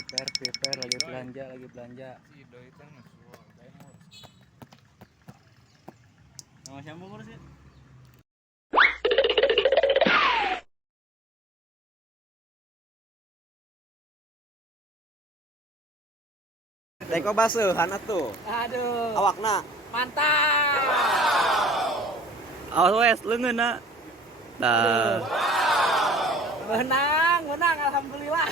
prepare lagi belanja. Nama siapa ngurus ya? Teko basuhan atuh. Aduh, Awakna. mantap. Awas wes, leungeunna. Tah. Menang, alhamdulillah.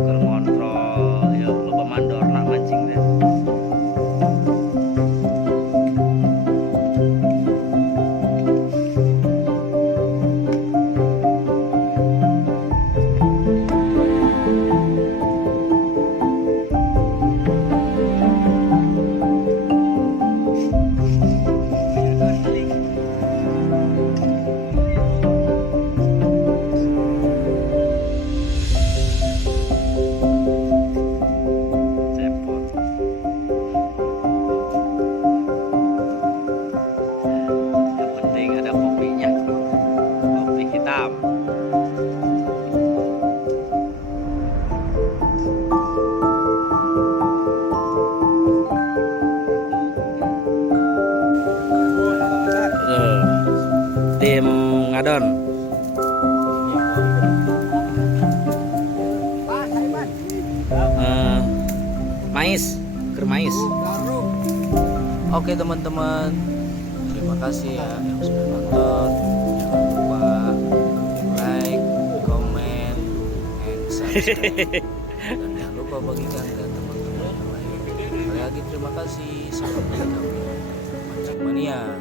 Keur ngontrol ya loba mandor nak mancing teh. Cepot. Yang penting ada kopinya. Kopi hitam. Tuh, tim ngadon. Mais. Oke teman-teman, terima kasih ya yang sudah nonton. Jangan lupa like, comment, and subscribe. Dan jangan lupa bagikan ke teman-teman yang lain. Sekali lagi terima kasih. Salam dari kami, Mancing Mania.